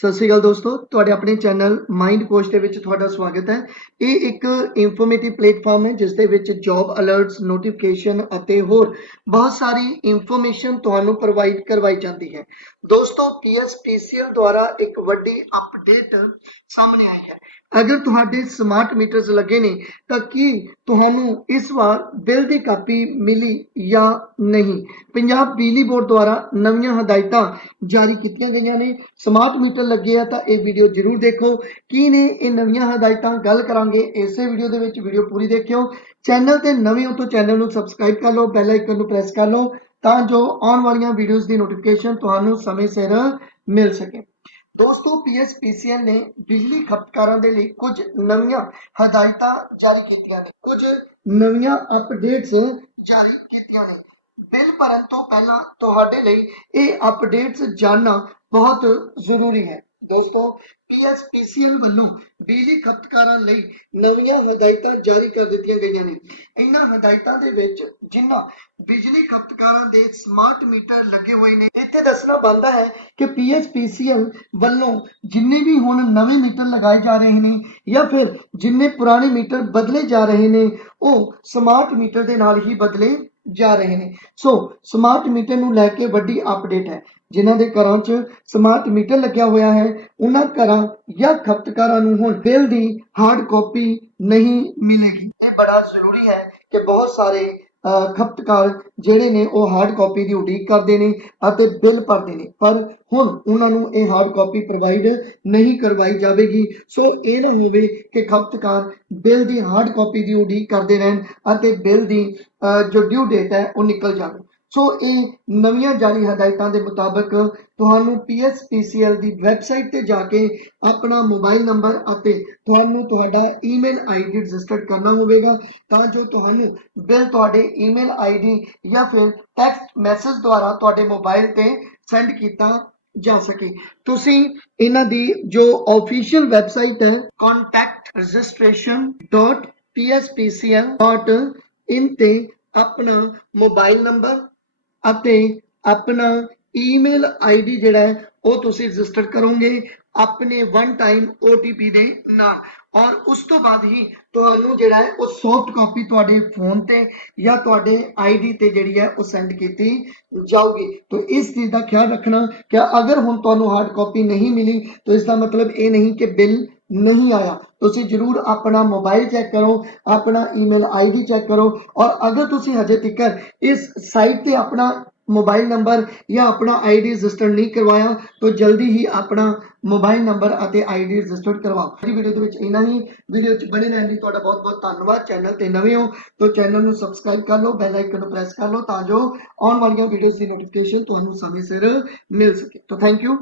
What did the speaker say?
ਸਤਿ ਸ਼੍ਰੀ ਅਕਾਲ ਦੋਸਤੋ, ਤੁਹਾਡੇ ਆਪਣੇ ਚੈਨਲ ਮਾਈਂਡ ਕੋਚ ਦੇ ਵਿੱਚ ਤੁਹਾਡਾ ਸਵਾਗਤ ਹੈ। ਇਹ ਇੱਕ ਇਨਫੋਰਮੇਟਿਵ ਪਲੇਟਫਾਰਮ ਹੈ, ਜਿਸ ਦੇ ਵਿੱਚ ਜੌਬ ਅਲਰਟਸ ਨੋਟੀਫਿਕੇਸ਼ਨ ਅਤੇ ਹੋਰ ਬਹੁਤ ਸਾਰੀ ਇਨਫੋਰਮੇਸ਼ਨ ਤੁਹਾਨੂੰ ਪ੍ਰੋਵਾਈਡ ਕਰਵਾਈ ਜਾਂਦੀ ਹੈ। ਦੋਸਤੋ ਪੀਐਸਪੀਸੀਐਲ ਦੁਆਰਾ ਇੱਕ ਵੱਡੀ ਅਪਡੇਟ ਸਾਹਮਣੇ ਆਈ ਹੈ। ਅਗਰ ਤੁਹਾਡੇ ਸਮਾਰਟ ਮੀਟਰਸ ਲੱਗੇ ਨੇ, ਤਾਂ ਕੀ ਤੁਹਾਨੂੰ ਇਸ ਵਾਰ ਬਿੱਲ ਦੀ ਕਾਪੀ ਮਿਲੀ ਜਾਂ ਨਹੀਂ? ਪੰਜਾਬ ਬਿਜਲੀ ਬੋਰਡ ਦੁਆਰਾ ਨਵੀਆਂ ਹਦਾਇਤਾਂ ਜਾਰੀ ਕੀਤੀਆਂ ਗਈਆਂ ਨੇ। ਸਮਾਰਟ ਮੀਟਰ ਲੱਗੇ ਆ, ਤਾਂ ਇਹ ਵੀਡੀਓ ਜ਼ਰੂਰ ਦੇਖੋ। ਕੀ ਨੇ ਇਹ ਨਵੀਆਂ ਹਦਾਇਤਾਂ? ਗੱਲ ਕਰਾਂਗੇ ਇਸੇ ਵੀਡੀਓ ਦੇ ਵਿੱਚ। ਵੀਡੀਓ ਪੂਰੀ ਦੇਖਿਓ। ਚੈਨਲ ਤੇ ਨਵੇਂ ਹੋ ਤਾਂ ਚੈਨਲ ਨੂੰ ਸਬਸਕ੍ਰਾਈਬ ਕਰ ਲਓ ਬੈਲ ਆਈਕਨ ਨੂੰ ਪ੍ਰੈਸ ਕਰ ਲਓ, ਤਾਂ ਜੋ ਆਉਣ ਵਾਲੀਆਂ ਵੀਡੀਓਜ਼ ਦੀ ਨੋਟੀਫਿਕੇਸ਼ਨ ਤੁਹਾਨੂੰ ਸਮੇਂ ਸਿਰ ਮਿਲ ਸਕੇ। ਦੋਸਤੋ ਪੀਐਸਪੀਸੀਐਲ ਨੇ ਬਿਜਲੀ ਖਪਤਕਾਰਾਂ ਦੇ ਲਈ ਕੁਝ ਨਵੀਆਂ ਹਦਾਇਤਾਂ ਜਾਰੀ ਕੀਤੀਆਂ ਨੇ। ਕੁਝ ਨਵੀਆਂ ਅਪਡੇਟਸ ਜਾਰੀ ਕੀਤੀਆਂ ਨੇ। ਬਿੱਲ ਭਰਨ ਤੋਂ ਪਹਿਲਾਂ ਤੁਹਾਡੇ ਲਈ ਇਹ ਅਪਡੇਟਸ ਜਾਣਨਾ ਬਹੁਤ ਜ਼ਰੂਰੀ ਹੈ। ਦੋਸਤੋ ਪੀਐਸਪੀਸੀਐਲ ਵੱਲੋਂ ਬਿਜਲੀ ਖਪਤਕਾਰਾਂ ਲਈ ਨਵੀਆਂ ਹਦਾਇਤਾਂ ਜਾਰੀ ਕਰ ਦਿੱਤੀਆਂ ਗਈਆਂ ਨੇ। ਇਹਨਾਂ ਹਦਾਇਤਾਂ ਦੇ ਵਿੱਚ ਜਿਨ੍ਹਾਂ ਬਿਜਲੀ ਖਪਤਕਾਰਾਂ ਦੇ ਸਮਾਰਟ ਮੀਟਰ ਲੱਗੇ ਹੋਏ ਨੇ, ਇੱਥੇ ਦੱਸਣਾ ਬਣਦਾ ਹੈ ਕਿ ਪੀਐਸਪੀਸੀਐਲ ਵੱਲੋਂ ਜਿੰਨੇ ਵੀ ਹੁਣ ਨਵੇਂ ਮੀਟਰ ਲਗਾਏ ਜਾ ਰਹੇ ਨੇ ਜਾਂ ਫਿਰ ਜਿੰਨੇ ਪੁਰਾਣੇ ਮੀਟਰ ਬਦਲੇ ਜਾ ਰਹੇ ਨੇ, ਉਹ ਸਮਾਰਟ ਮੀਟਰ ਦੇ ਨਾਲ ਹੀ ਬਦਲੇ ਜਾ ਰਹੇ ਨੇ। ਸੋ ਸਮਾਰਟ ਮੀਟਰ ਨੂੰ ਲੈ ਕੇ ਵੱਡੀ ਅਪਡੇਟ ਹੈ। ਜਿਨ੍ਹਾਂ ਦੇ ਘਰਾਂ 'ਚ ਸਮਾਰਟ ਮੀਟਰ ਲੱਗਿਆ ਹੋਇਆ ਹੈ, ਉਹਨਾਂ ਘਰਾਂ ਜਾਂ ਖਪਤਕਾਰਾਂ ਨੂੰ ਹੁਣ ਬਿੱਲ ਦੀ ਹਾਰਡ ਕਾਪੀ ਨਹੀਂ ਮਿਲੇਗੀ। ਇਹ ਬੜਾ ਜ਼ਰੂਰੀ ਹੈ ਕਿ ਬਹੁਤ ਸਾਰੇ ਖਪਤਕਾਰ ਜਿਹੜੇ ਨੇ ਉਹ ਹਾਰਡ ਕਾਪੀ ਦੀ ਉਡੀਕ ਕਰਦੇ ਨੇ ਅਤੇ ਬਿੱਲ ਭਰਦੇ ਨੇ। ਪਰ ਹੁਣ ਉਹਨਾਂ ਨੂੰ ਇਹ ਹਾਰਡ ਕਾਪੀ ਪ੍ਰੋਵਾਈਡ ਨਹੀਂ ਕਰਵਾਈ ਜਾਵੇਗੀ। ਸੋ ਇਹ ਨਾ ਹੋਵੇ ਕਿ ਖਪਤਕਾਰ ਬਿੱਲ ਦੀ ਹਾਰਡ ਕਾਪੀ ਦੀ ਉਡੀਕ ਕਰਦੇ ਰਹਿਣ ਅਤੇ ਬਿੱਲ ਦੀ ਜੋ ਡਿਊ ਡੇਟ ਹੈ ਉਹ ਨਿਕਲ ਜਾਵੇ। ਸੋ ਇਹ ਨਵੀਆਂ ਜਾਰੀ ਹਦਾਇਤਾਂ ਦੇ ਮੁਤਾਬਕ ਤੁਹਾਨੂੰ PSPCL ਦੀ ਵੈਬਸਾਈਟ ਤੇ ਜਾ ਕੇ ਆਪਣਾ ਮੋਬਾਈਲ ਨੰਬਰ ਅਤੇ ਤੁਹਾਨੂੰ ਤੁਹਾਡਾ ਈਮੇਲ ਆਈਡੀ ਰਜਿਸਟਰ ਕਰਨਾ ਹੋਵੇਗਾ, ਤਾਂ ਜੋ ਤੁਹਾਨੂੰ ਬਿੱਲ ਤੁਹਾਡੇ ਈਮੇਲ ਆਈਡੀ ਜਾਂ ਫਿਰ ਟੈਕਸਟ ਮੈਸੇਜ ਦੁਆਰਾ ਤੁਹਾਡੇ ਮੋਬਾਈਲ ਤੇ ਸੈਂਡ ਕੀਤਾ ਜਾ ਸਕੇ। ਤੁਸੀਂ ਇਹਨਾਂ ਦੀ ਜੋ ਆਫੀਸ਼ੀਅਲ ਵੈਬਸਾਈਟ ਹੈ contactregistration.pspcl.in ਤੇ ਆਪਣਾ ਮੋਬਾਈਲ ਨੰਬਰ ਅਤੇ ਆਪਣਾ ਈਮੇਲ ਆਈਡੀ ਜਿਹੜਾ ਹੈ, ਉਹ ਤੁਸੀਂ ਰਜਿਸਟਰ ਕਰੋਗੇ ਆਪਣੇ ਵਨ ਟਾਈਮ OTP ਦੇ ਨਾਲ। ਔਰ ਉਸ ਤੋਂ ਬਾਅਦ ਹੀ ਤੁਹਾਨੂੰ ਜਿਹੜਾ ਹੈ, ਉਹ ਸੌਫਟ ਕਾਪੀ ਤੁਹਾਡੇ ਫੋਨ ਤੇ ਜਾਂ ਤੁਹਾਡੇ ਆਈਡੀ ਤੇ ਜਿਹੜੀ ਹੈ, ਉਹ ਸੈਂਡ ਕੀਤੀ ਜਾਊਗੀ। ਤਾਂ ਇਸ ਚੀਜ਼ ਦਾ ਖਿਆਲ ਰੱਖਣਾ ਕਿ ਅਗਰ ਹੁਣ ਤੁਹਾਨੂੰ ਹਾਰਡ ਕਾਪੀ ਨਹੀਂ ਮਿਲੀ, ਤਾਂ ਇਸ ਦਾ ਮਤਲਬ ਇਹ ਨਹੀਂ ਕਿ ਬਿੱਲ ਨਹੀਂ ਆਇਆ। ਤੁਸੀਂ ਜਰੂਰ ਆਪਣਾ ਮੋਬਾਈਲ ਚੈੱਕ ਕਰੋ, ਆਪਣਾ ਈਮੇਲ ਆਈਡੀ ਚੈੱਕ ਕਰੋ ਔਰ ਅਗਰ ਤੁਸੀਂ ਹਜੇ ਤੱਕ ਇਸ ਸਾਈਟ ਤੇ ਆਪਣਾ ਮੋਬਾਈਲ ਨੰਬਰ ਜਾਂ ਆਪਣਾ ਆਈਡੀ ਰਜਿਸਟਰ ਨਹੀਂ ਕਰਵਾਇਆ, ਤਾਂ ਜਲਦੀ ਹੀ ਆਪਣਾ ਮੋਬਾਈਲ ਨੰਬਰ ਅਤੇ ਆਈਡੀ ਰਜਿਸਟਰ ਕਰਵਾਓ। ਅੱਜ ਵੀਡੀਓ ਦੇ ਵਿੱਚ ਇੰਨਾ ਹੀ। ਵੀਡੀਓ 'ਚ ਬਣੇ ਰਹਿਣ ਲਈ ਤੁਹਾਡਾ ਬਹੁਤ ਬਹੁਤ ਧੰਨਵਾਦ। ਚੈਨਲ ਤੇ ਨਵੇਂ ਹੋ ਤਾਂ ਚੈਨਲ ਨੂੰ ਸਬਸਕ੍ਰਾਈਬ ਕਰ ਲਓ, ਬੈਲ ਆਈਕਨ ਨੂੰ ਪ੍ਰੈਸ ਕਰ ਲਓ ਤਾਂ ਜੋ ਆਉਣ ਵਾਲੀਆਂ ਵੀਡੀਓਜ਼ ਦੀ ਨੋਟੀਫਿਕੇਸ਼ਨ ਤੁਹਾਨੂੰ ਸਮੇਂ ਸਿਰ ਮਿਲ ਸਕੇ। ਤਾਂ ਥੈਂਕ ਯੂ